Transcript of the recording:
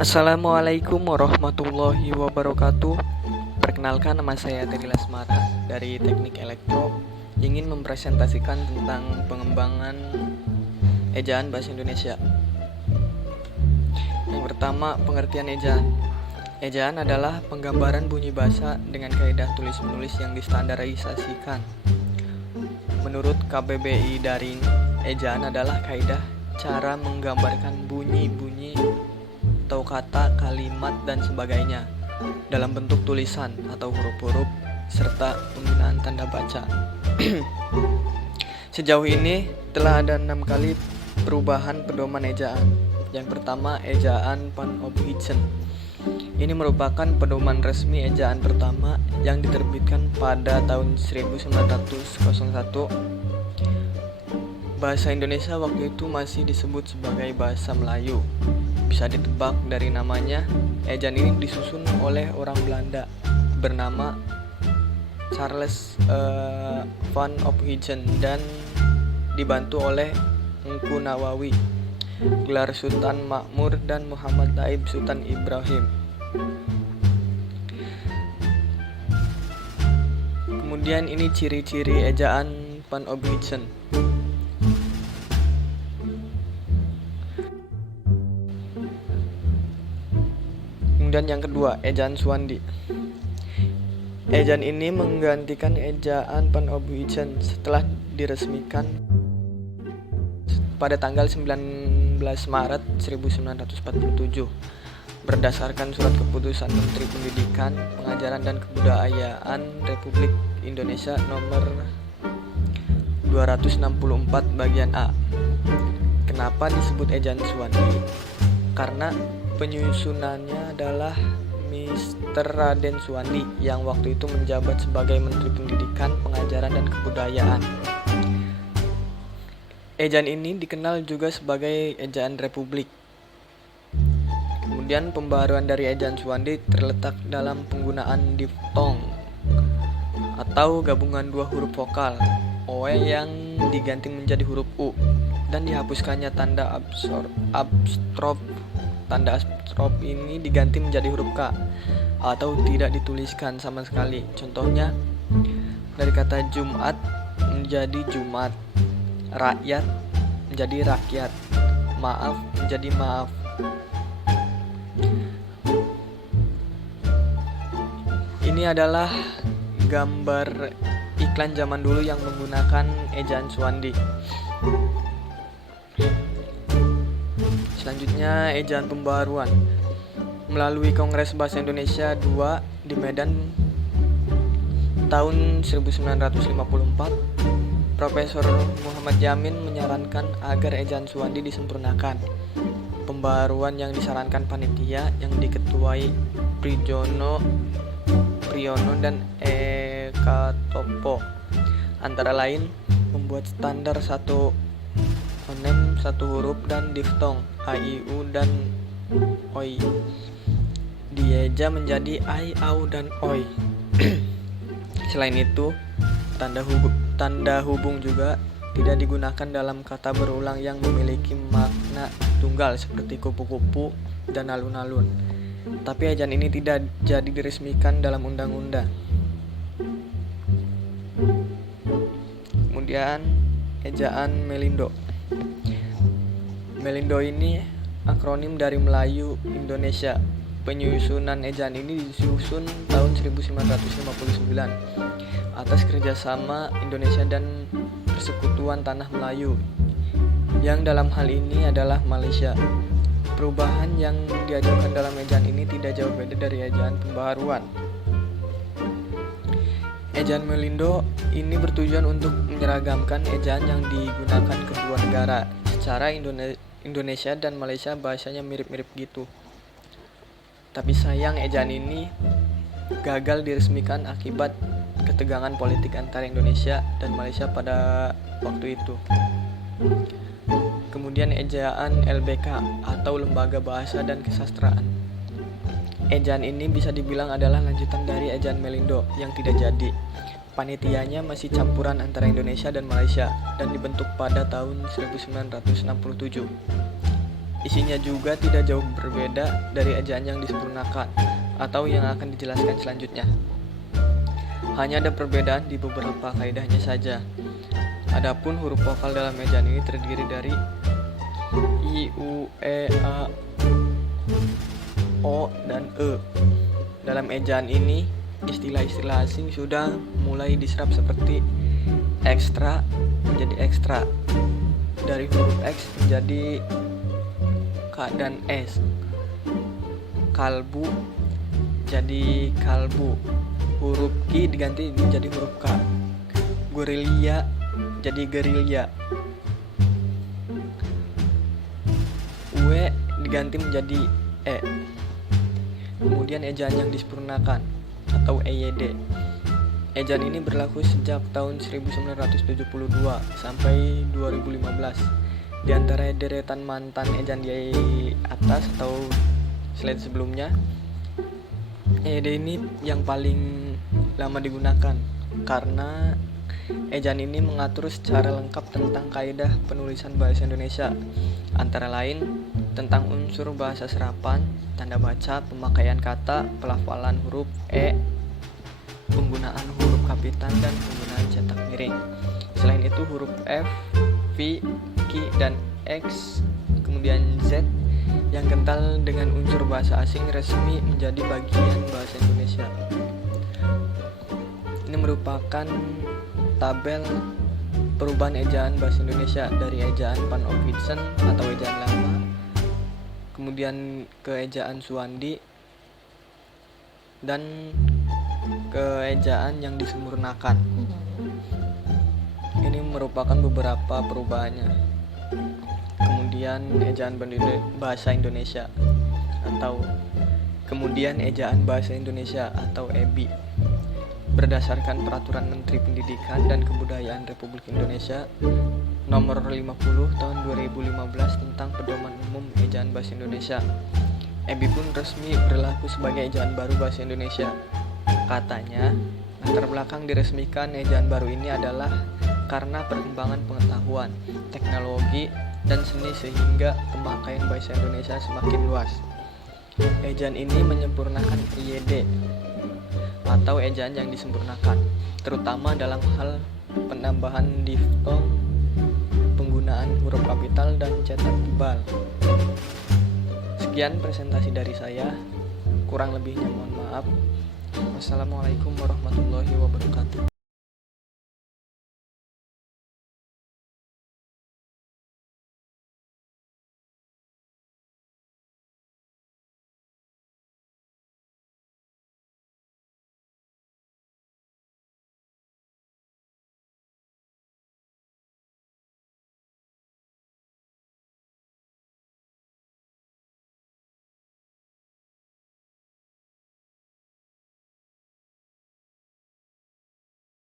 Assalamualaikum warahmatullahi wabarakatuh. Perkenalkan, nama saya Teddy Lasmara dari Teknik Elektro, ingin mempresentasikan tentang pengembangan ejaan bahasa Indonesia. Yang pertama, pengertian ejaan. Ejaan adalah penggambaran bunyi bahasa dengan kaidah tulis-menulis yang distandarisasikan. Menurut KBBI Daring, ejaan adalah kaidah cara menggambarkan bunyi-bunyi atau kata, kalimat, dan sebagainya dalam bentuk tulisan atau huruf-huruf serta penggunaan tanda baca. Sejauh ini telah ada 6 kali perubahan pedoman ejaan. Yang pertama, ejaan Panofhitzen. Ini merupakan pedoman resmi ejaan pertama yang diterbitkan pada tahun 1901. Bahasa Indonesia waktu itu masih disebut sebagai bahasa Melayu. Bisa ditebak dari namanya, ejaan ini disusun oleh orang Belanda bernama Charles Vanophuizen dan dibantu oleh Engku Nawawi, gelar Sultan Makmur, dan Muhammad Taib Sultan Ibrahim. Kemudian ini ciri-ciri ejaan Panofhitzen. Kemudian yang kedua, ejaan Suwandi. Ejaan ini menggantikan ejaan Panofhitzen setelah diresmikan pada tanggal 19 Maret 1947 berdasarkan surat keputusan Menteri Pendidikan, Pengajaran dan Kebudayaan Republik Indonesia nomor 264 bagian A. Kenapa disebut ejaan Suwandi? Karena penyusunannya adalah Mr. Raden Suwandi yang waktu itu menjabat sebagai Menteri Pendidikan, Pengajaran dan Kebudayaan. Ejaan ini dikenal juga sebagai ejaan Republik. Kemudian pembaharuan dari ejaan Suwandi terletak dalam penggunaan diftong atau gabungan dua huruf vokal oe yang diganti menjadi huruf u dan dihapuskannya tanda apostrof. Tanda apostrof ini diganti menjadi huruf K atau tidak dituliskan sama sekali. Contohnya dari kata Jumat menjadi Jumat, rakyat menjadi rakyat, maaf menjadi maaf. Ini adalah gambar iklan zaman dulu yang menggunakan ejaan Suwandi. Selanjutnya, ejaan pembaharuan. Melalui Kongres Bahasa Indonesia II di Medan tahun 1954, Profesor Muhammad Yamin menyarankan agar ejaan Suwandi disempurnakan. Pembaharuan yang disarankan panitia yang diketuai Priyono dan Eka Topo antara lain membuat standar satu fonem, satu huruf, dan diftong a, i, u, dan oi. Dieja menjadi ai, au, dan oi. Selain itu, tanda hubung juga tidak digunakan dalam kata berulang yang memiliki makna tunggal seperti kupu-kupu dan alun-alun. Tapi ejaan ini tidak jadi diresmikan dalam undang-undang. Kemudian ejaan Melindo. Melindo ini akronim dari Melayu Indonesia. Penyusunan ejaan ini disusun tahun 1959 atas kerjasama Indonesia dan Persekutuan Tanah Melayu, yang dalam hal ini adalah Malaysia. Perubahan yang diajarkan dalam ejaan ini tidak jauh beda dari ejaan pembaharuan. Ejaan Melindo ini bertujuan untuk menyeragamkan ejaan yang digunakan kedua negara. Secara Indonesia dan Malaysia bahasanya mirip-mirip gitu. Tapi sayang ejaan ini gagal diresmikan akibat ketegangan politik antara Indonesia dan Malaysia pada waktu itu. Kemudian ejaan LBK atau Lembaga Bahasa dan Kesastraan. Ejaan ini bisa dibilang adalah lanjutan dari ejaan Melindo yang tidak jadi. Panitianya masih campuran antara Indonesia dan Malaysia dan dibentuk pada tahun 1967. Isinya juga tidak jauh berbeda dari ejaan yang disempurnakan atau yang akan dijelaskan selanjutnya. Hanya ada perbedaan di beberapa kaidahnya saja. Adapun huruf vokal dalam ejaan ini terdiri dari I, U, E, A, O, dan E. Dalam ejaan ini, istilah-istilah asing sudah mulai diserap seperti ekstra menjadi ekstra, dari huruf X menjadi K dan S, kalbu jadi kalbu, huruf Q diganti menjadi huruf K, gerilya jadi gerilya, W diganti menjadi E. Kemudian ejaan yang disempurnakan atau EYD. Ejaan ini berlaku sejak tahun 1972 sampai 2015. Di antara deretan mantan ejaan di atas atau slide sebelumnya, EYD ini yang paling lama digunakan karena ejaan ini mengatur secara lengkap tentang kaidah penulisan bahasa Indonesia, antara lain tentang unsur bahasa serapan, tanda baca, pemakaian kata, pelafalan huruf E, penggunaan huruf kapital, dan penggunaan cetak miring. Selain itu huruf F, V, Q, dan X, kemudian Z yang kental dengan unsur bahasa asing resmi menjadi bagian bahasa Indonesia. Ini merupakan tabel perubahan ejaan bahasa Indonesia dari ejaan Panofvidson atau ejaan lama, kemudian ke ejaan Suwandi, dan ke ejaan yang disempurnakan. Ini merupakan beberapa perubahannya. Kemudian ejaan bahasa Indonesia atau kemudian ejaan bahasa Indonesia atau EBI berdasarkan Peraturan Menteri Pendidikan dan Kebudayaan Republik Indonesia Nomor 50 Tahun 2015 tentang Pedoman Umum Ejaan Bahasa Indonesia. EBI pun resmi berlaku sebagai ejaan baru bahasa Indonesia. Katanya, latar belakang diresmikan ejaan baru ini adalah karena perkembangan pengetahuan, teknologi, dan seni sehingga pemakaian bahasa Indonesia semakin luas. Ejaan ini menyempurnakan EYD atau ejaan yang disempurnakan, terutama dalam hal penambahan diftong, penggunaan huruf kapital, dan cetak tebal. Sekian presentasi dari saya, kurang lebihnya mohon maaf. Wassalamualaikum warahmatullahi wabarakatuh.